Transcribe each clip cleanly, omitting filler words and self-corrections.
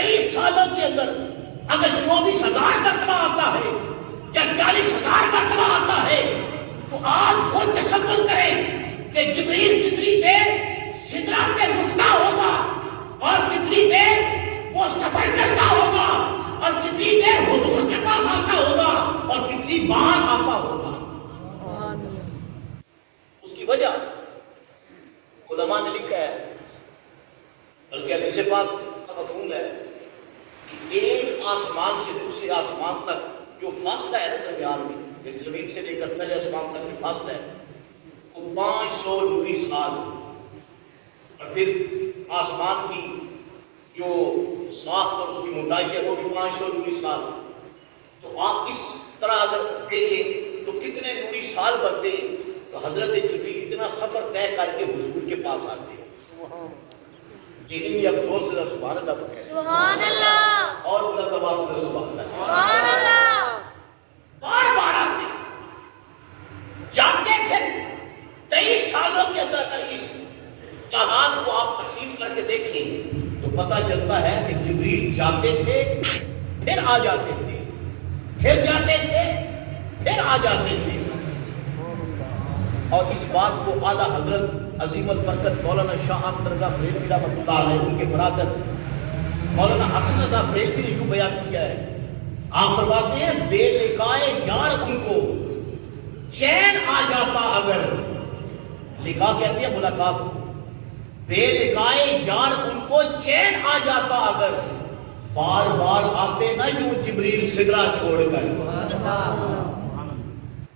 23 سالوں کے اندر اگر 24,000 مرتبہ آتا ہے یا 40,000 مرتبہ آتا ہے تو آپ خود تصور کریں کہ جبریل کتنی دیر سدرہ پہ رکتا ہوگا اور کتنی دیر وہ سفر کرتا ہوگا اور کتنی دیر حضور کے پاس آتا ہوگا اور کتنی بار آتا ہوگا. اس کی وجہ علماء نے لکھا ہے، بلکہ حدیث پاک کا مفہوم ہے کہ ایک آسمان سے دوسرے آسمان تک جو فاصلہ ہے نا درمیان میں، یعنی زمین سے لے کر پہلے آسمان تک جو فاصلہ ہے وہ 500 نوری سال، اور پھر آسمان کی جو ساخت اور اس کی موٹائی ہے وہ بھی 500 نوری سال. تو آپ اس طرح اگر دیکھیں تو کتنے نوری سال بنتے ہیں. تو حضرت جبریل اتنا سفر طے کر کے حضور کے پاس آتے ہیں. جی اب زور سے سبحان اللہ تو کہتے ہیں سبحان اللہ، اور بلند آواز سے سبحان اللہ، سبحان اللہ. بار بار آتے جاتے پھر 23 سالوں کے اندر اگر اس تعداد کو آپ تقسیم کر کے دیکھیں تو پتہ چلتا ہے کہ جبریل جاتے تھے پھر آ جاتے تھے، پھر جاتے تھے پھر آ جاتے تھے. اور اس بات کو اعلیٰ حضرت عظیم البرکت مولانا شاہ احمد رضا بریلوی رحمۃ اللہ علیہ ان کے برادر مولانا حسن رضا بریلوی نے یوں بیان کیا ہے. آپ فرماتے ہیں بے لقائے یار ان کو چین آ جاتا اگر، لقاء کہتے ہیں ملاقات کو، بے لقائے یار ان کو چین آ جاتا اگر، بار بار آتے نہ یوں جبریل سدرہ چھوڑ کر.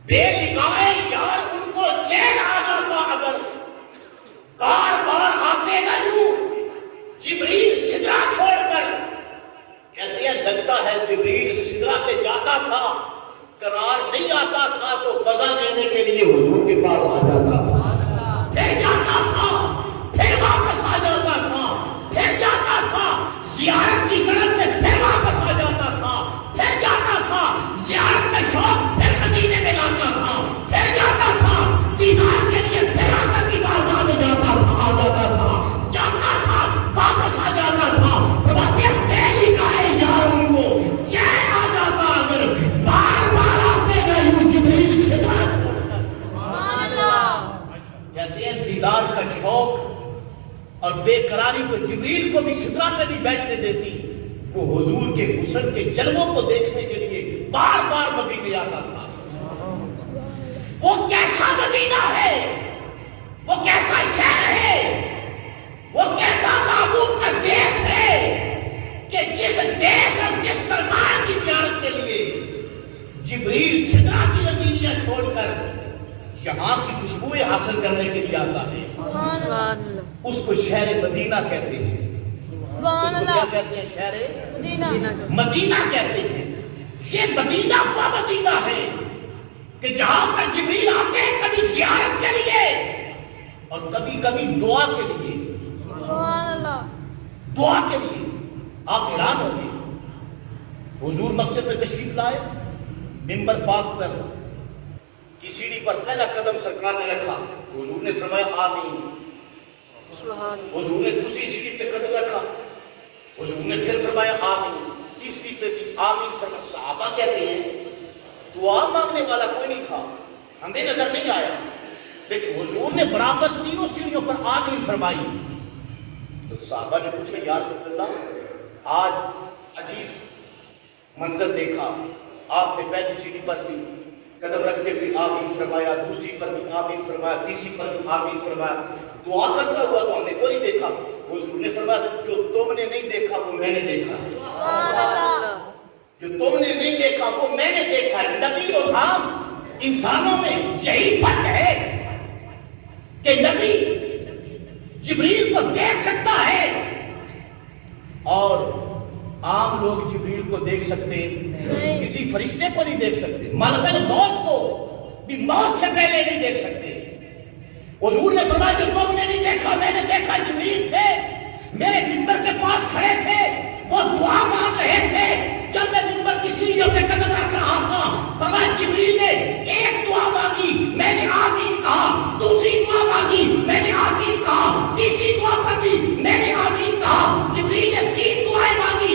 بے لقائے یار ان کو چین آ جاتا اگر، بار بار آتے نہ یوں جبریل سدرہ چھوڑ کر. کہتے ہیں لگتا ہے جبریل سدرہ پہ جاتا تھا، قرار نہیں آتا تھا تو قضا لینے کے لیے حضور کے پاس آ جاتا تھا، پھر جاتا تھا پھر واپس آ جاتا تھا، پھر جاتا تھا زیارت کی طرف میں پھر واپس آ جاتا تھا، پھر جاتا تھا زیارت کا شوق پھر مدینے میں لاتا تھا، پھر جاتا تھا دیدار کے لیے پھر آقا کی بارگاہ میں جاتا تھا، آ جاتا تھا، جاتا تھا واپس آ جاتا تھا. فرماتے ہیں پہلی گائے یار ان کو چین آ جاتا اگر، بار بار آتے گئے یوں جبریل سدرہ چھوڑ کر. سبحان اللہ. کہتے ہیں دیدار کا شوق اور بے قراری تو جبریل کو بھی سدرہ پہ نہیں بیٹھنے دیتی. وہ حضور کے حسن کے جلووں کو دیکھنے کے لیے بار بار مدینے آتا تھا. وہ کیسا مدینہ ہے، وہ کیسا شہر ہے، وہ کیسا محبوب کا دیش ہے کہ جس دیش اور جس دربار کی زیارت کے لیے جبریل سدرہ کی رضیاں چھوڑ کر یہاں کی خوشبوئیں حاصل کرنے کے لیے آتا ہے. اس کو شہر مدینہ کہتے ہیں. اس کو کیا کہتے ہیں؟ شہر مدینہ کہتے ہیں. یہ مدینہ وہ مدینہ ہے کہ جہاں پر جبریل آتے ہیں کبھی زیارت کے لیے اور کبھی کبھی دعا کے لیے. دعا کے لیے. آپ حیران ہوں گے، حضور مسجد میں تشریف لائے، منبر پاک پر کی سیڑھی پر پہلا قدم سرکار نے رکھا، حضور نے فرمایا آمین. حضور نے دوسری سیڑھی پہ قدم رکھا، حضور نے پھر فرمایا آمین. تیسری پہ بھی آمین فرمایا. صحابہ کہتے ہیں دعا مانگنے والا کوئی نہیں تھا، ہمیں نظر نہیں آیا، لیکن حضور نے برابر تینوں سیڑھیوں پر آمین فرمائی. تو صحابہ نے پوچھا یا رسول اللہ آج عجیب منظر دیکھا، آپ نے پہلی سیڑھی پر بھی قدم رکھتے ہوئے آمین فرمایا، دوسری پر بھی آمین فرمایا، تیسری پر بھی آمین فرمایا. دعا کرتا ہوا تو ہم نے کوئی نہیں دیکھا. حضور نے فرمایا جو تم نے نہیں دیکھا وہ میں نے دیکھا ہے، جو تم نے نہیں دیکھا وہ میں نے دیکھا ہے. نبی اور عام انسانوں میں یہی فرق ہے کہ نبی جبریل کو دیکھ سکتا ہے اور عام لوگ جبریل کو دیکھ سکتے ہیں، کسی فرشتے کو نہیں دیکھ سکتے، ملک الموت کو بھی موت سے پہلے نہیں دیکھ سکتے. حضور نے فرمایا جو تم نے نہیں دیکھا میں نے دیکھا. جبریل تھے میرے منبر کے پاس کھڑے تھے، وہ دعا مانگ رہے تھے. جب میں منبر کی سیڑھیوں پہ قدم رکھ رہا تھا فرمایا جبریل نے ایک دعا مانگی، میں نے آمین کہا. دوسری دعا مانگی، میں نے آمین کہا. تیسری دعا پر بھی میں نے آمین کہا. جبریل نے 3 دعائیں مانگی،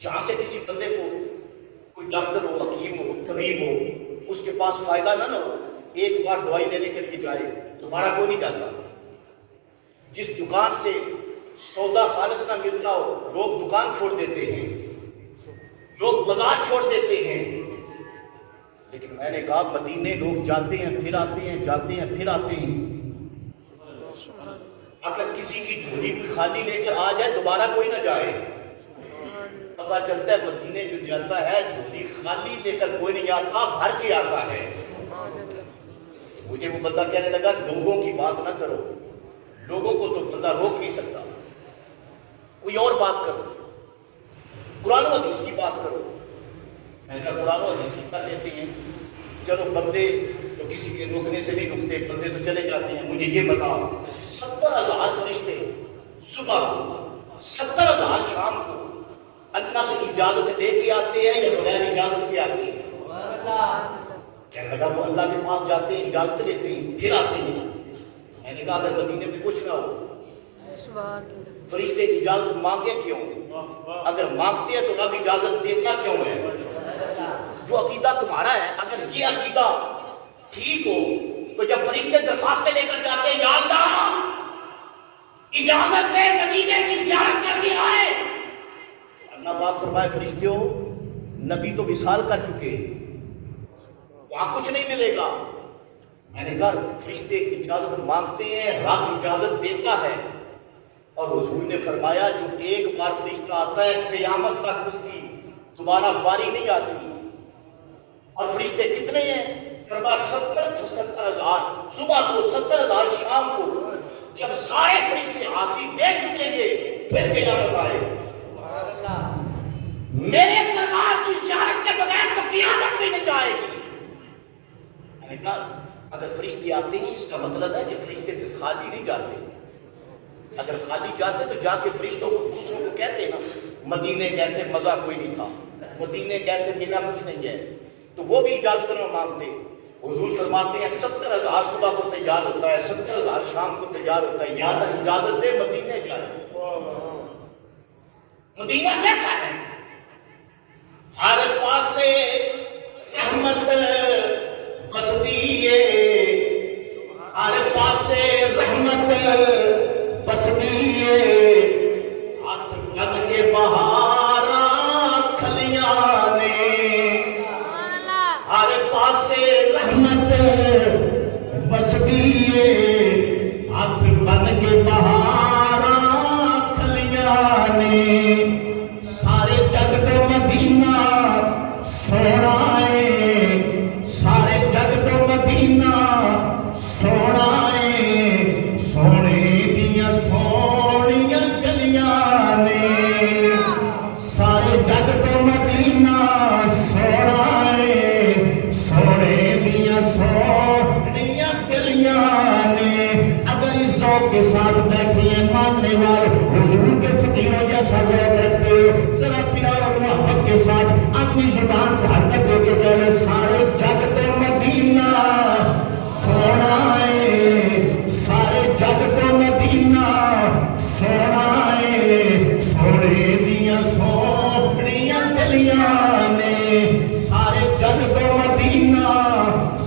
جہاں سے کسی بندے کو کوئی ڈاکٹر ہو، حکیم ہو، طبیب ہو، اس کے پاس فائدہ نہ ہو، ایک بار دوائی لینے کے لیے جائے دوبارہ کوئی نہیں جاتا۔ جس دکان سے سودا خالص نہ ملتا ہو، لوگ دکان چھوڑ دیتے ہیں، لوگ بازار چھوڑ دیتے ہیں۔ لیکن میں نے کہا مدینے لوگ جاتے ہیں پھر آتے ہیں، جاتے ہیں پھر آتے ہیں۔ اگر کسی کی جھولی کوئی خالی لے کر آ جائے دوبارہ کوئی نہ جائے۔ پتا چلتا ہے مدینے جو جاتا ہے جھولی خالی لے کر کوئی نہیں آتا، بھر کے آتا ہے۔ مجھے وہ بندہ کہنے لگا لوگوں کی بات نہ کرو، لوگوں کو تو بندہ روک نہیں سکتا، کوئی اور بات کرو، قرآن و حدیث کی بات کرو۔ میں نے کہا قرآن و حدیث کی کر لیتے ہیں، چلو بندے تو کسی کے روکنے سے نہیں رکتے، بندے تو چلے جاتے ہیں۔ مجھے یہ بتاؤ 70,000 فرشتے صبح کو، 70,000 شام کو اللہ سے اجازت لے کے آتے ہیں یا بغیر اجازت کے آتے ہیں؟ کہنے لگا وہ اللہ کے پاس جاتے ہیں، اجازت لیتے ہیں پھر آتے ہیں۔ میں نے کہا اگر مدینے میں کچھ نہ ہو، فرشتے اجازت مانگے کیوں؟ اگر مانگتے ہیں تو رب اجازت دیتا کیوں ہے؟ جو عقیدہ تمہارا ہے اگر یہ عقیدہ ٹھیک ہو تو جب فرشتے درخواستیں لے کر جاتے ہیں یا اللہ اجازت دے مدینے کی زیارت کر دیا ہے، اللہ پاک فرمائے فرشتوں نبی تو وصال کر چکے، وہاں کچھ نہیں ملے گا۔ میں نے کہا فرشتے اجازت مانگتے ہیں، رب اجازت دیتا ہے، اور حضور نے فرمایا جو ایک بار فرشتہ آتا ہے قیامت تک اس کی دوبارہ باری نہیں آتی۔ اور فرشتے کتنے ہیں؟ فرمایا 70,000 صبح کو، 70,000 شام کو۔ جب سارے فرشتے حاضری دے چکیں گے پھر قیامت آئے گی۔ میرے دربار کی زیارت کے بغیر تو قیامت بھی نہیں جائے گی۔ میں نے کہا اگر فرشتے آتے ہیں اس کا مطلب ہے کہ فرشتے پھر خالی نہیں جاتے۔ اگر خالی جاتے تو جا کے فرشتوں کو دوسروں کو کہتے نا مدینے گئے تھے مزہ کوئی نہیں تھا، مدینے گئے تھے ملا کچھ نہیں ہے، تو وہ بھی اجازت نہ مانگتے۔ حضور فرماتے ہیں 70,000 صبح کو تیار ہوتا ہے، 70,000 شام کو تیار ہوتا ہے، یا اجازت دے مدینے جائے۔ مدینہ کیسا ہے؟ ہر پاسے رحمت بستی ہے، ہر پاسے رحمت بستی ہے، ہاتھ بن کے بہارا کھلیاں نے، ہر پاسے رحمت بستی ہے، ہاتھ بن کے بہارا کھلیاں نے، سارے جگ تو مدینہ سونا ہے، سارے جگ تو مدینہ سونا ہے، سونے دیاں سونیاں گلیاں نے، سارے جگ تو مدینہ سونا ہے، سونے دیاں سونیاں گلیاں نے۔ اگر اس ذوق کے ساتھ بیٹھے ہیں ماننے والے حضور کے فقیروں جیسا ذوق رکھتے ہو، ذرا پیار اور محبت کے ساتھ اپنی زبان کو حرکت دے کے کہہ لو سارے جگ تو مدینہ سونا ہے، سارے جگ تو مدینہ سونا ہے، سونے دیاں سونیاں گلیاں نے، سارے جگ تو مدینہ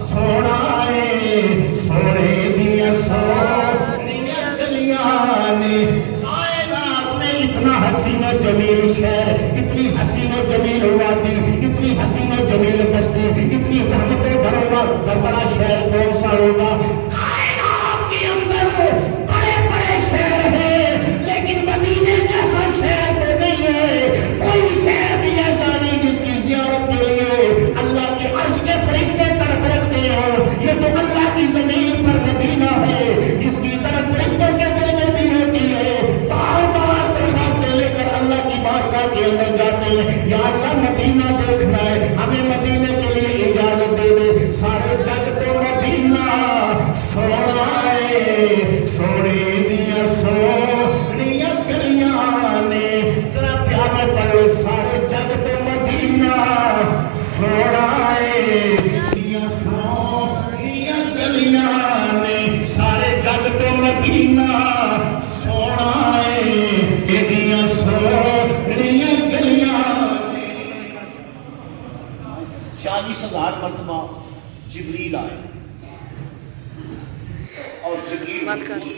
سونا ہے، سونے دیاں سونیاں گلیاں نے۔ کائنات میں اتنا حسین و جمیل شہر، اتنی حسین و جمیل وادی، اتنی حسین و جمیل بستی، اتنی رحمتیں بڑا شہر کون سا ہوگا؟ کائنات کے اندر بڑے بڑے شہر ہیں لیکن مدینے جیسا شہر تو نہیں ہے، کوئی شہر بھی ایسا نہیں جس کی زیارت کے لیے اللہ کے عرش کے فرشتے تڑپ رکھتے ہوں۔ یہ تو اللہ کی زمین پر مدینہ ہے جس کی طرف فرشتوں کے دل میں بھی ہوتی ہے، بار بار درخواستیں لے کر اللہ کی بارگاہ کے اندر جاتے ہیں، یا اللہ مدینہ دیکھنا ہے، ہمیں مدینے کے لیے اجازت دے دے۔ سارے جگ تو مدینہ سونا ہے، سونے دیاں سونیاں گلیاں نے، ذرا پیار میں پڑھو سارے جگ تو مدینہ سونا ہے، دیاں سونیاں گلیاں نے، سارے جگ تو مدینہ سونا ہے، 10,000 مرتبہ جبریل آئے اور جبریل حضور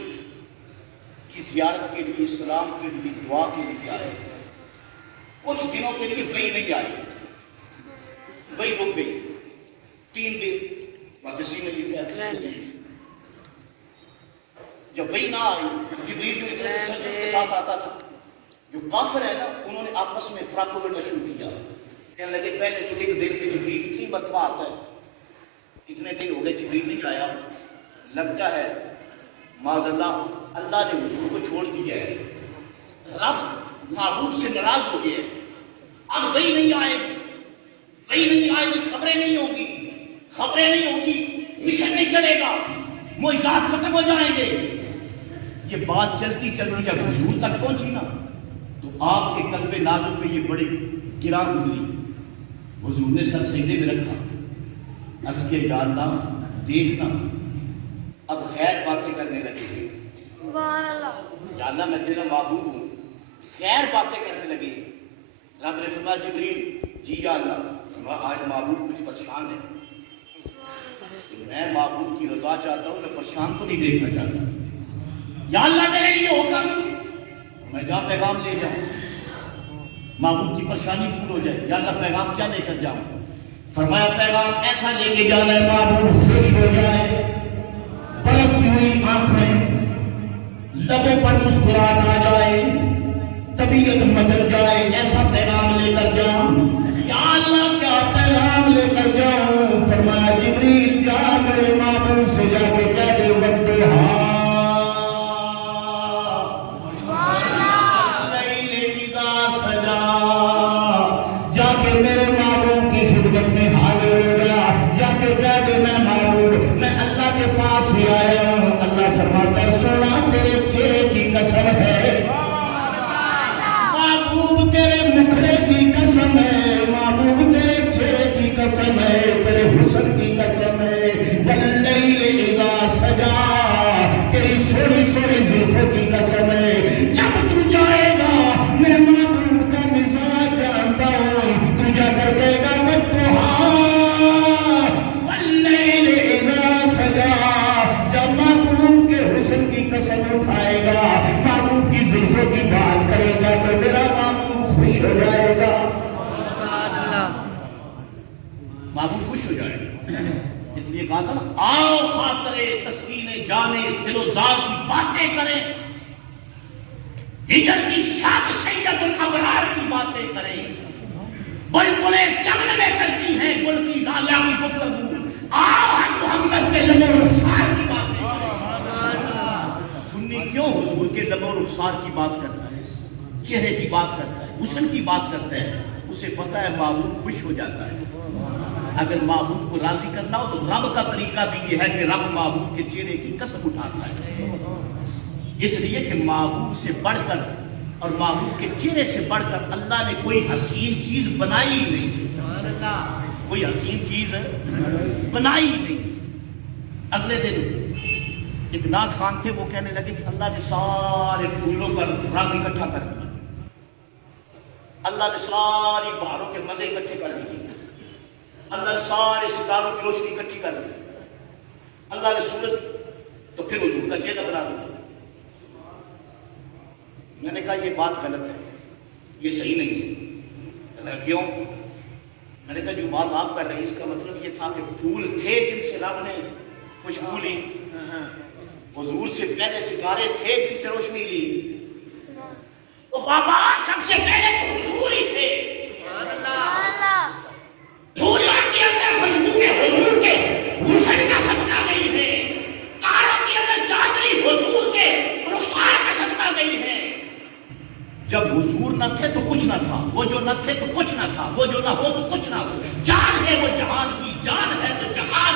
کی زیارت کے لیے، سلام کے لیے، دعا کے لیے آئے. کچھ دنوں کے لیے وہی نہیں آئی، وہی رک گئی 3 دن. مقدسی میں لکھا ہے جب وہی نہ آئی، جبریل جو اتنے تسلسل کے ساتھ آتا تھا، جو کافر ہے نا انہوں نے آپس میں پراپوگنڈا شروع کیا. کہنے لگے پہلے تو ایک دن میں جبریل اتنی مرتبہ آتا ہے، اتنے دن ہو گئے جبریل نہیں آیا، لگتا ہے معاذ اللہ نے حضور کو چھوڑ دیا ہے، رب معبود سے ناراض ہو گیا ہے، اب وہی نہیں آئے گی، وہی نہیں آئے گی، خبریں نہیں ہوں گی، مشن نہیں چلے گا، معجزات ختم ہو جائیں گے. یہ بات چلتی چلتی جب حضور تک پہنچی نا تو آپ کے قلب نازک پہ یہ بڑی گراں گزری. حضور نے سر سجدے میں رکھا، عرض کیا یا اللہ دیکھنا اب غیر باتیں کرنے لگے. سبحان اللہ. یا اللہ میں تیرا معبود ہوں، غیر باتیں کرنے لگے. رب نے فرمایا جبریل جی یا اللہ آج معبود کچھ پریشان ہے، میں معبود کی رضا چاہتا ہوں، میں پریشان تو نہیں دیکھنا چاہتا. یا اللہ میرے لیے حکم، میں جا پیغام لے جاؤں، معبود کی پریشانی دور ہو جائے. یا اللہ پیغام کیا لے کر جاؤں؟ فرمایا پیغام ایسا لے کے جانا ہے معبود خوش ہو جائے، برستی ہوئی آنکھیں، لبوں پر مسکراہٹ آ جائے، طبیعت مچل جائے، ایسا پیغام لے کر جاؤں. یا اللہ کیا پیغام لے کر جاؤں؟ فرمایا جبریل جا میرے معبود سے جا کے کہہ دے والضحیٰ واللیل اذا سجا، جا کے میرے معبود کی خدمت میں حاضر ہو جا، جا کے کہہ دے میں معبود میں اللہ کے پاس سے آیا ہوں. اللہ فرماتا ہے سونا تیرے چہرے کی قسم ہے، محبوب تیرے مکھڑے کی قسم ہے، محبوب تیرے چہرے کی قسم ہے، تیرے حسن کی قسم ہے، واللیل اذا سجا تیری سونی سونی زلفوں کی قسم ہے. جب تو جائے گا میں محبوب کا مزاج جانتا ہوں، تو جا کر کہے گا والضحیٰ واللیل اذا سجا. جب محبوب کے حسن کی قسم اٹھائے گا، محبوب کی زلفوں کی بات کرے گا تو میرا محبوب خوش ہو جائے گا. محبوب خوش ہو جائے گا. اس لیے کہا تھا نا آؤ خاطرے تسکین جانے دل و زار کی باتیں کریں، ہجر کی شاخ سید الابرار کی باتیں کریں. بلبلیں چمن میں کرتی ہیں گل کی لالا کی گفتگو، آؤ ہم محمد کے لب و رخسار کی باتیں کریں. سنی کیوں حضور کے لب و رخسار کی بات کرتا ہے، چہرے کی بات کرتا ہے، حسن کی بات کرتا ہے؟ اسے پتہ ہے معبود خوش ہو جاتا ہے. اگر معبود کو راضی کرنا ہو تو رب کا طریقہ بھی یہ ہے کہ رب معبود کے چہرے کی قسم اٹھاتا ہے، اس لیے کہ معبود سے بڑھ کر اور معبود کے چہرے سے بڑھ کر اللہ نے کوئی حسین چیز بنائی ہی نہیں، کوئی حسین چیز بنائی ہی نہیں. اگلے دن ایک نعت خان تھے، وہ کہنے لگے کہ اللہ نے سارے پھولوں پر رنگ اکٹھا کر دیا، اللہ نے ساری بہاروں کے مزے اکٹھے کر دیے، اللہ نے سارے ستاروں کی روشنی اکٹھی کر دی، اللہ نے سورج تو پھر حضور کا چہرہ بنا دیا. میں نے کہا یہ بات غلط ہے، یہ صحیح نہیں ہے. کیوں؟ میں نے کہا جو بات آپ کر رہے ہیں اس کا مطلب یہ تھا کہ پھول تھے جن سے رب نے خوشبو لی، حضور سے پہلے ستارے تھے جن سے روشنی لی. تو بابا سب سے پہلے تو حضور ہی تھے. پھولوں کے اندر خوشبو کے حضور کے حسن کا صدقہ گئی ہے، تاروں کے اندر چاندنی حضور کے رخسار کا صدقہ گئی ہے. جب حضور نہ تھے تو کچھ نہ تھا، وہ جو نہ تھے تو کچھ نہ تھا، وہ جو نہ ہو تو کچھ نہ ہو. جان ہے وہ جہان کی، جان ہے تو جہان.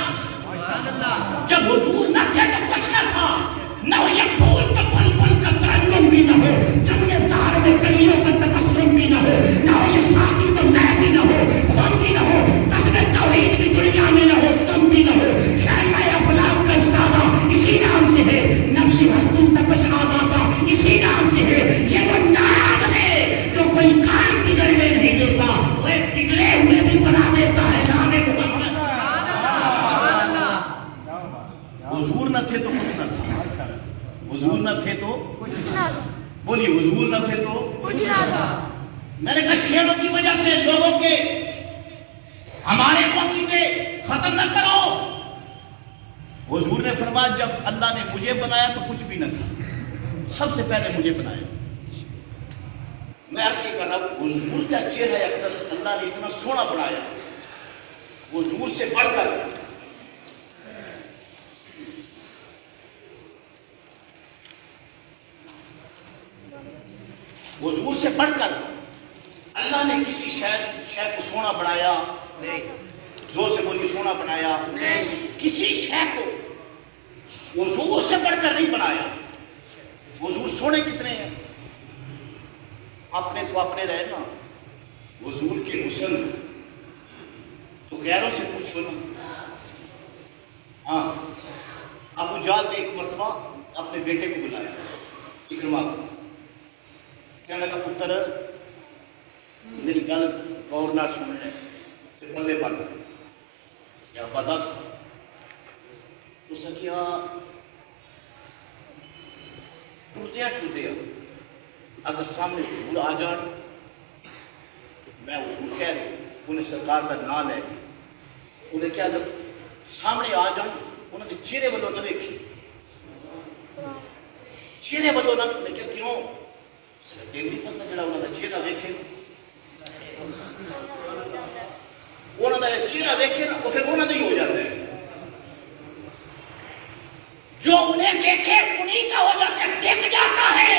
جب حضور نہ تھے تو کچھ نہ تھا، نہ ہو یہ پھول تو پھل پھل کا ترنم بھی نہ ہو، جب یہ دار میں کلیوں کا تبسم بھی نہ ہو، نہ ہو یہ ساتھی تو میں بھی نہ ہو، غم بھی نہ ہو، قصد توحید بھی دنیا میں نہ ہو، سم بھی نہ ہو. شہنشاہ افلاک کا استادہ اسی نام سے ہے، نبی ہستی تپش آبادہ اسی نام سے ہے. یہ وہ نام ہے جو کوئی کام بگڑنے نہیں دیتا، وہ ایک بگڑے ہوئے بھی بنا دیتا ہے. نام محمد بولی حضور نہ تھے تو کچھ نہ تھا. میں نے کہا شیعوں کی وجہ سے لوگوں کے ہمارے عقیدے ختم نہ کرو. حضور نے فرمایا جب اللہ نے مجھے بنایا تو کچھ بھی نہ تھا, سب سے پہلے مجھے بنایا. میں عرض یہ کر رہا ہوں حضور کا چہرہ اقدس اللہ نے اتنا سونا بنایا, حضور سے بڑھ کر حضور سے بڑھ کر اللہ نے کسی شے کو سونا بنایا نہیں. زور سے بولی سونا بنایا نہیں. کسی شے کو حضور سے بڑھ کر نہیں بنایا. حضور سونے کتنے ہیں, اپنے تو اپنے رہے نا. حضور کے حسن تو غیروں سے پوچھو نا. ہاں ابو جہل نے ایک مرتبہ اپنے بیٹے کو بلایا, اکرمہ کو. کہنے لگا پتر میری گل غور نہ سن لے تے بلے بن یا بدس. اس نے کیا ٹردیا اگر سامنے حضور آ جان, میں حضور کہہ رہی انہیں سرکار کا نام لے کے انہیں کیا جب سامنے آ جان انہوں نے چہرے والوں نہ دیکھی, چہرے والوں نہ. میں کیا کیوں دل نہیں پتہ جڑا انہوں نے چہرہ دیکھے, انہوں نے چہرہ دیکھے نا وہ پھر انہوں نے ہی ہو جاتا ہے. جو انہیں دیکھے انہیں کا ہو جاتا ہے, دیکھ جاتا ہے.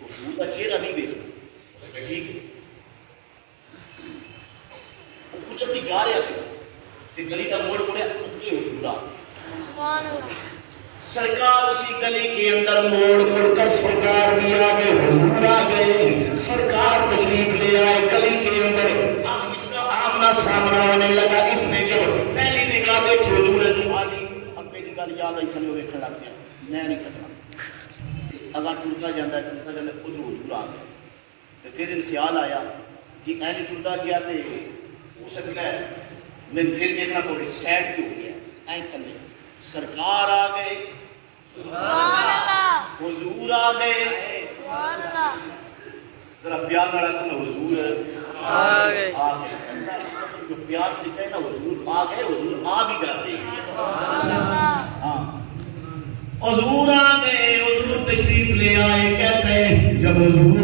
حضور کا چہرہ نہیں دیکھا ٹھیک ہے. وہ گزرتی جا رہا سی گلی کا موڑ مڑیا اگے حضور آ سبحان اللہ. سرکار اسی گلی کے اندر موڑ مڑ کر سرکار بھی آ گئے, حضور آ گئے. سرکار تشریف لے آئے گلی کے اندر. اب اس کا آمنا سامنا ہونے لگا. اس نے جب پہلی نگاہ دیکھی حضور ہے تو آلی ابے کی گل یاد آئی تھلے ویکھن لگ گیا, میں نہیں کرنا. اگر ٹرتا جاتا ادھر حضور آ گیا تو پھر ان خیال آیا جی این ٹرتا گیا تو ہو سکتا ہے میں پھر دیکھنا پڑے سائڈ کیوں ہو گیا این تھلے. سرکار آ گئے, سبحان اللہ. حضور آ گئے. سبحان اللہ. ذرا پیار نہ رکھنا حضور آ گئے. اللہ جو پیار سے کہے نا حضور آ گئے, حضور آ بھی جاتے ہیں. سبحان اللہ. ہاں حضور آ گئے, حضور تشریف لے آئے. کہتے ہیں جب حضور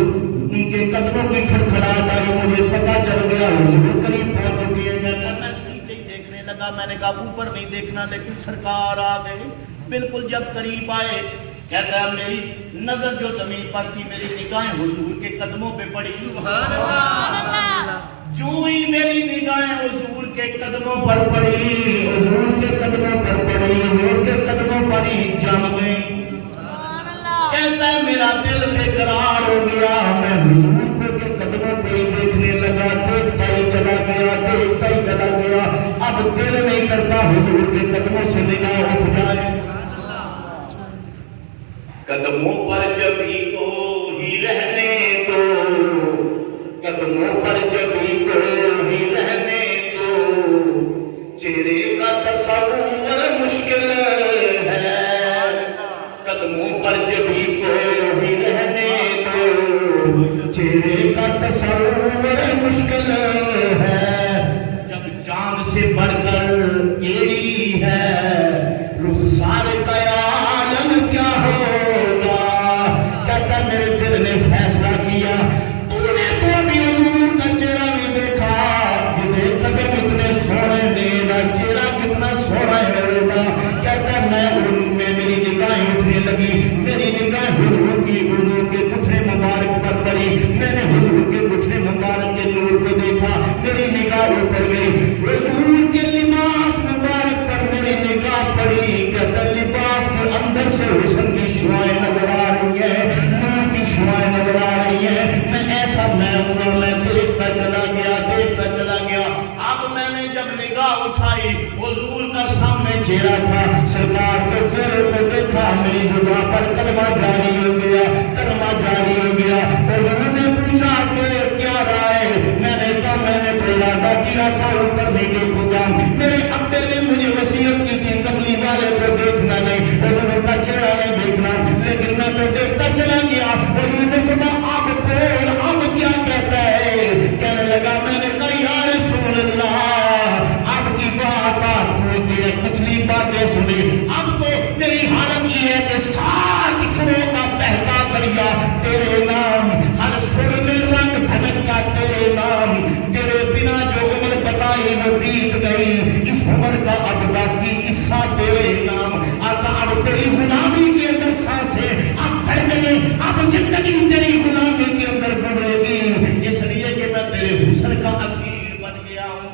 ان کے قدموں کی کھڑکھڑاہٹ آئی مجھے پتہ چل گیا حضور قریب پہنچ چکے ہیں. کہتا ہے میں نیچے ہی دیکھنے لگا, میں نے کہا اوپر نہیں دیکھنا, لیکن سرکار آ گئے. بالکل جب قریب آئے کہتا ہے میری نظر جو زمین پر تھی میری نگاہیں حضور کے قدموں پہ پڑی. سبحان اللہ. جو ہی میری نگاہیں حضور کے قدموں پر پڑی, حضور کے قدموں پر پڑی, حضور کے قدموں پر ہی جم گئی. سبحان اللہ. کہتا ہے میرا دل بے قرار ہو گیا, میں حضور کے قدموں پہ ہی دیکھنے لگا, دیکھتا ہی چلا گیا, دیکھتا ہی چلا گیا. اب دل نہیں کرتا حضور کے قدموں سے نگاہ اٹھ جائے. قدموں پر جب ہی کو ہی رہنے دو, قدموں پر جب ہی کو ہی رہنے دو, چہرے کا تصور مشکل ہے. قدموں پر جب ہی کو ہی رہنے دو, چہرے کا تصور مشکل ہے. جب چاند سے بڑھ کر ایڑی ہے, رخسار کا عالم کیا ہوگا. کہتا میرے دل نے فیصلہ کیا تو نے کوئی حضور کا چہرہ نہیں دیکھا, جدے قدم اتنے سونے میرا چہرہ کتنا سونا ہوگا. کہتا میں میری نگاہیں اٹھنے لگی, میری نگاہیں حضور کے گھٹنے مبارک پر پڑی. میں نے حضور کے گھٹنے مبارک کے نور کو دیکھا, میری نگاہ اوپر گئی. حضور کے لباس مبارک پر میری نگاہ پڑی. کہتا لباس کے اندر سے حسن کی شعائیں نظر آ رہی ہیں, نور کی شعائیں نظر آ رہی ہیں. میں ایسا میں ہوا, میں دیکھتا چلا گیا, دیکھتا چلا گیا. اب میں نے جب نگاہ اٹھائی حضور کا سامنے چہرہ تھا, سرکار کے چہرے کو دیکھا, میری زبان پر کلمہ جاری ہو گیا, کلمہ جاری ہو گیا. حضور نے پوچھا کہ کیا رائے. میں نے کہا میں نے تو ارادہ کیا تھا اوپر نہیں دیکھوں گا. میرے ابے نے مجھے وصیت کی تھی تبلیغ والے کو دیکھنا نہیں, حضور کا چہرہ نہیں دیکھنا, لیکن میں تو دیکھتا اب زندگی تیری غلامی کے اندر گزرے گی اس لیے کہ میں تیرے حسن کا اسیر بن گیا ہوں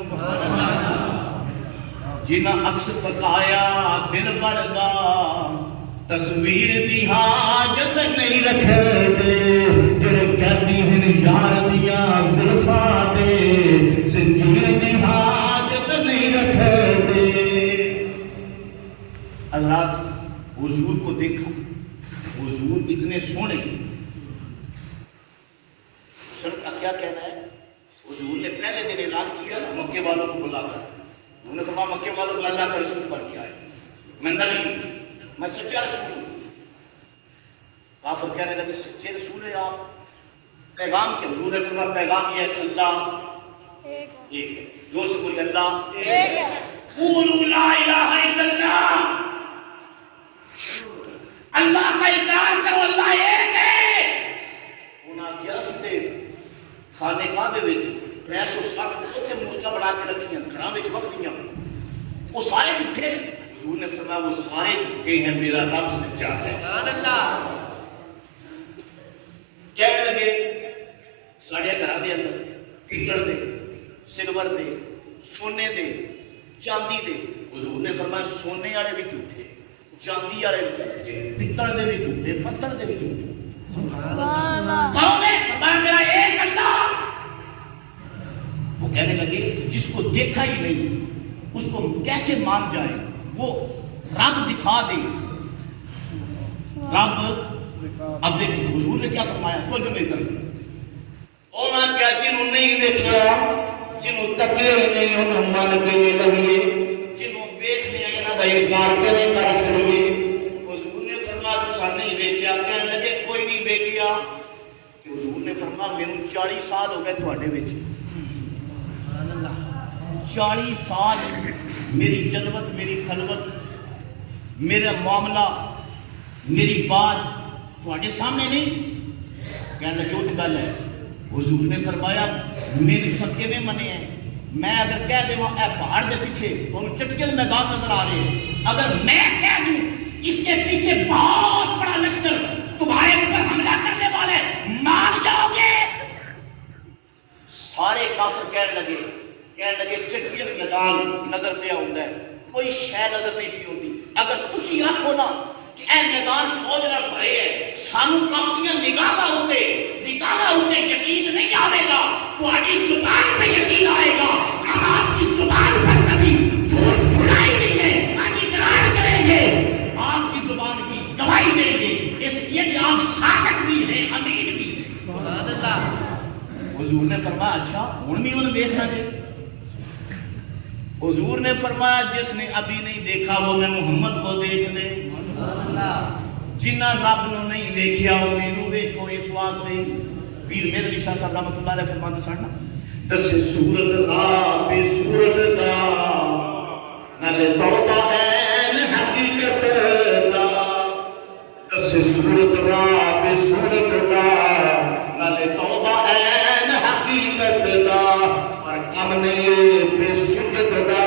جنہ عکس پکایا دل بر دا تصویر دی حاجت نہیں رکھے دے جڑے کہتی ہیں یار دیا زلفاں دے زنجیر دی حاجت نہیں رکھے دے حضرات حضور کو دیکھا حضور اتنے سونے حسن کا کیا کہنا ہے حضور نے پہلے دن اعلان کیا مکے والوں کو بلا کر انہوں نے کہا مکے والوں کو اللہ کا رسول پڑھ کے آئے میں نہیں میں سچا رسول ہوں کافر کہنے لگے سچے رسول ہیں آپ پیغام کے حضور نے فرمایا پیغام یہ ہے کہ اللہ ایک ہے جو سے بولی اللہ ایک ہے قولوا لا الہ الا اللہ اللہ کا اقرار کرو اللہ ایک ہے انہاں کیا سکتے کھانے کعبے وچ 360 اوتھے مورتیاں بنا کے رکھیاں گھراں وچ وکھریاں وہ سارے جھوٹے حضور نے فرمایا وہ سارے جھوٹے ہیں میرا رب سچا ہے سبحان اللہ کہنے لگے ساڑھے گھراں دے اندر پتل دے سلور دے سونے دے چاندی دے حضور نے فرمایا سونے والے بھی جھوٹے چاندی والے پتل دے بھی جھوٹے پتھر دے بھی جھوٹے سبحان اللہ کون ہے فرمایا میرا ایک اللہ وہ کہنے لگے جس کو دیکھا ہی نہیں اس کو کیسے مان جائے وہ رب دکھا دے رب اب دیکھیں حضور نے کیا فرمایا تو جو نہیں کرتے اونا کیا جنہوں نہیں دیکھا جنہوں تکے نہیں انہوں مان کے نہیں لگیے جنہوں دیکھنے آئے نہ بھائی انکار کے نہیں کر چھڑیے حضور نے فرمایا تو سا نہیں دیکھیا کہنے لگے کوئی نہیں دیکھیا کہ حضور نے فرمایا میں 40 سال ہو گئے تواڈے وچ 40 سال میری جلوت میری خلوت میرا معاملہ میری بات تواڈے سامنے نہیں کہنے لگے وہ تو گل ہے حضور نے فرمایا میرے سب کے میں منے ہیں میں اگر کہہ دے وہاں اے پہاڑ دے پیچھے انہوں چٹکے میدان نظر آ رہے ہیں اگر میں کہہ دوں اس کے پیچھے بہت بڑا لشکر تمہارے اوپر حملہ کرنے والے مان جاؤ گے سارے کافر کہنے لگے چٹکے میدان نظر پہ ہوتا ہے کوئی شے نظر نہیں پی ہوتی اگر تسی آکھو نا کہ اے میدان فوج نہ بھرے ہے سانو اپنی نگاہ ہوتے یقین نہیں آئے گا تہاڈی زبان پہ یقین آئے گا ہم آپ کی زبان پر کبھی جھوٹ سنا ہی نہیں ہے ہم اقرار کریں گے آپ کی زبان کی گواہی دیں گے اس لیے کہ آپ صادق بھی ہیں امین بھی ہیں سبحان اللہ حضور نے فرمایا اچھا ہن بھی انہوں نے دیکھنا جی حضور نے فرمایا جس نے ابھی نہیں دیکھا وہ میں محمد کو دیکھ لے جنہ رب نو نہیں دیکھیا وہ مینوں دیکھو اس واسطے پیر میرے علی شاہ صاحب رحمۃ اللہ علیہ فرماتے سن دسے صورت را بے صورت دا نال توبہ این حقیقت دا دسے صورت را بے صورت دا نال توبہ این حقیقت دا اور کم نہیں بے سجد دا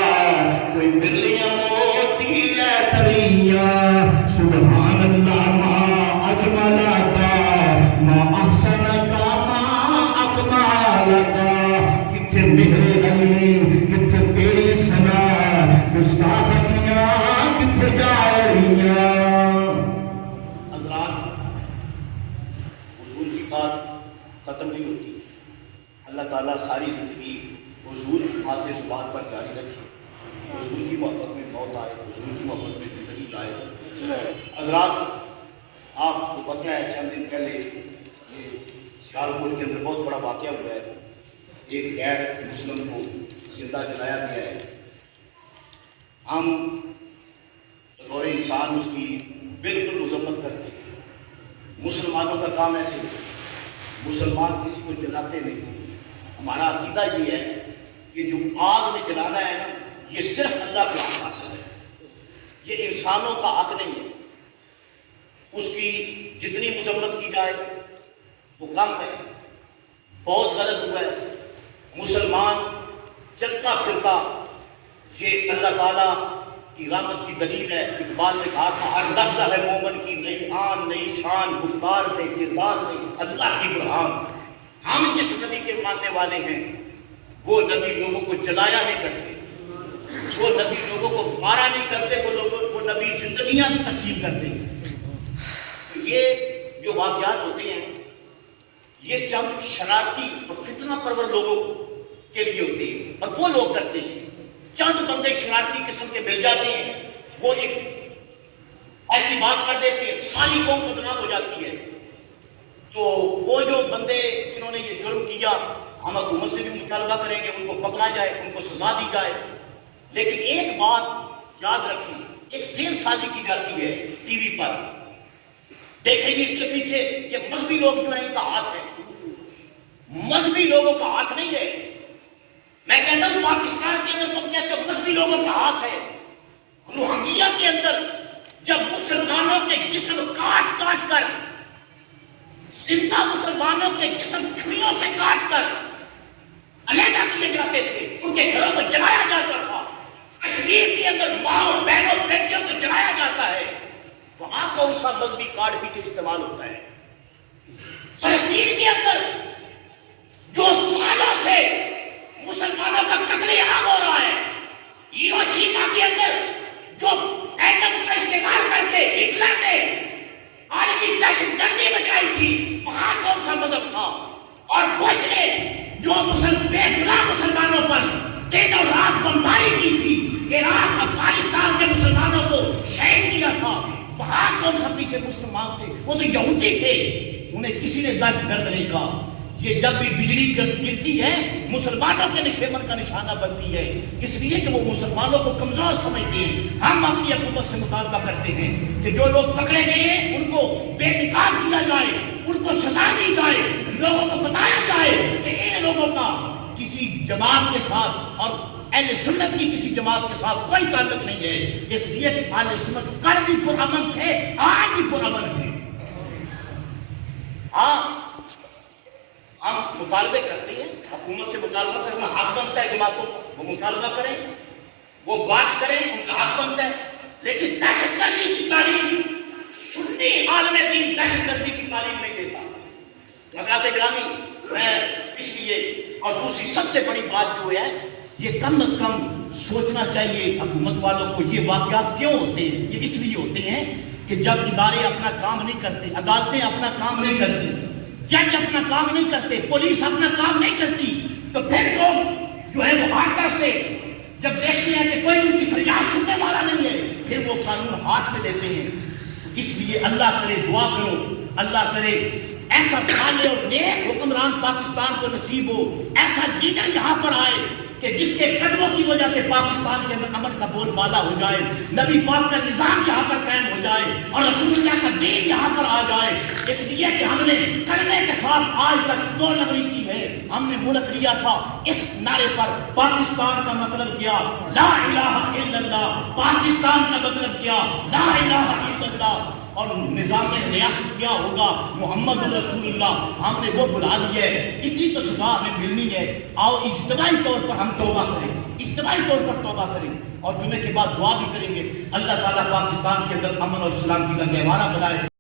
کوئی برلیاں موتی ہے تریاں سبحان اللہ ما اجمل کا ما احسن کا ما اکمل کا کتھے مہر علی کتھے تیری سنا گستاخیاں کتھے جائیاں حضرات حضور کی بات ختم نہیں ہوتی اللہ تعالیٰ ساری زندگی حضور آتے زبان پر جاری رکھے حضور کی محبت میں موت آئے حضور کی محبت میں زندگی آئے حضرات آپ کو پتہ ہے چند دن پہلے یہ سیالکوٹ کے اندر بہت بڑا واقعہ ہوا ہے ایک غیر مسلم کو زندہ جلایا گیا ہے ہم بطور انسان اس کی بالکل مذمت کرتے ہیں مسلمانوں کا کام ایسے مسلمان کسی کو جلاتے نہیں ہمارا عقیدہ یہ ہے کہ جو آگ میں جلانا ہے نا یہ صرف اللہ کا حق حاصل ہے یہ انسانوں کا حق نہیں ہے اس کی جتنی مذمت کی جائے وہ کم ہے بہت غلط ہوا ہے مسلمان چلتا پھرتا یہ اللہ تعالیٰ کی رحمت کی دلیل ہے. اقبال نے کہا تھا ہر لفظہ ہے مومن کی نئی آن نئی شان، گفتار میں کردار میں اللہ کی برہان. ہم جس نبی کے ماننے والے ہیں وہ نبی لوگوں کو جلایا نہیں کرتے، وہ نبی لوگوں کو مارا نہیں کرتے، وہ نبی زندگیاں تقسیم کرتے ہیں. تو یہ جو واقعات ہوتے ہیں یہ چند شرارتی اور فتنہ پرور لوگوں کے لیے ہوتے ہیں، اور وہ لوگ کرتے ہیں. چند بندے شرارتی قسم کے مل جاتے ہیں، وہ ایک ایسی بات کر دیتے ہیں ساری قوم بدنام ہو جاتی ہے. تو وہ جو بندے جنہوں نے یہ جرم کیا ہم حکومت سے بھی مطالبہ کریں گے ان کو پکڑا جائے، ان کو سزا دی جائے. لیکن ایک بات یاد رکھیں، ایک ذہن سازی کی جاتی ہے ٹی وی پر. دیکھیں گے اس کے پیچھے یہ مذہبی لوگ جو ہیں ان کا ہاتھ ہے. مذہبی لوگوں کا ہاتھ نہیں ہے. میں کہتا ہوں پاکستان کے اندر تم کہتے ہو مذہبی لوگوں کا ہاتھ ہے. روہنگیا کے اندر جب مسلمانوں کے جسم کاٹ کاٹ کر، زندہ مسلمانوں کے جسم چھریوں سے کاٹ کر علیحدہ کیے جاتے تھے، ان کے گھروں کو جلایا جاتا تھا. کشمیر کے اندر ماؤں بہنوں بیٹیوں کو جلایا جاتا ہے. وہاں کون سا مذہبی کارڈ پیچھے استعمال ہوتا ہے؟ فلسطین کے اندر جو سالوں سے مسلمانوں کا قتل عام ہو رہا ہے، ہیروشیما کے اندر جو ایٹم کا استعمال کر کے ہٹلر نے عالمی دہشت گردی مچائی تھی، وہاں کون سا مذہب تھا؟ اور بش نے جو بے گناہ مسلمانوں پر دن اور رات بمباری کی تھی، عراق افغانستان کے مسلمانوں کو شہید کیا تھا، وہاں کون سا پیچھے مسلمان تھے؟ وہ تو یہودی تھے. انہیں کسی نے دہشت گرد نہیں کہا. یہ جب بھی بجلی گرتی ہے مسلمانوں کے نشیمن کا نشانہ بنتی ہے، اس لیے کہ وہ مسلمانوں کو کمزور سمجھتے ہیں. ہم اپنی حکومت سے مطالبہ کرتے ہیں کہ جو لوگ پکڑے گئے ہیں ان کو بے نقاب کیا جائے، ان کو سزا دی جائے، لوگوں کو بتایا جائے کہ ان لوگوں کا کسی جماعت کے ساتھ اور اہل سنت کی کسی جماعت کے ساتھ کوئی تعلق نہیں ہے. اس لیے کہ اہل سنت کل بھی پرامن تھے، آج بھی پرامن ہیں. ہم مطالبے کرتے ہیں، حکومت سے مطالبہ کرنا حق بنتا ہے. جماعتوں کو وہ مطالبہ کریں، وہ بات کریں، ان کا حق بنتا ہے. لیکن دہشت گردی کی تعلیم سنی عالم دین دہشت گردی کی تعلیم نہیں دیتا. حضرات گرامی، میں اس لیے اور دوسری سب سے بڑی بات جو ہے یہ کم از کم سوچنا چاہیے حکومت والوں کو یہ واقعات کیوں ہوتے ہیں. یہ اس لیے ہوتے ہیں کہ جب ادارے اپنا کام نہیں کرتے، عدالتیں اپنا کام نہیں کرتی، جج اپنا کام نہیں کرتے، پولیس اپنا کام نہیں کرتی، تو پھر لوگ جو ہے وہ ہر طرف سے جب دیکھتے ہیں کہ کوئی ان کی فریاد سننے والا نہیں ہے پھر وہ قانون ہاتھ میں لیتے ہیں. اس لیے اللہ کرے، دعا کرو، اللہ کرے ایسا صالح اور نیک حکمران پاکستان کو نصیب ہو، ایسا لیڈر یہاں پر آئے کہ جس کے قدموں کی وجہ سے پاکستان کے اندر امن کا بول بالا ہو جائے، نبی پاک کا نظام یہاں پر قائم ہو جائے اور رسول اللہ کا دین یہاں پر آ جائے. اس لیے کہ ہم نے کلمے کے ساتھ آج تک 2 نبی کی ہے. ہم نے ملک لیا تھا اس نعرے پر، پاکستان کا مطلب کیا لا الہ الا اللہ، پاکستان کا مطلب کیا لا الہ الا اللہ، اور نظام ریاست کیا ہوگا محمد رسول اللہ. ہم نے وہ بلا دی ہے. اتنی تو سزا ہمیں ملنی ہے. آؤ اجتماعی طور پر ہم توبہ کریں، اجتماعی طور پر توبہ کریں اور جمعے کے بعد دعا بھی کریں گے. اللہ تعالیٰ پاکستان کے اندر امن اور سلامتی کا گہوارہ بنائے.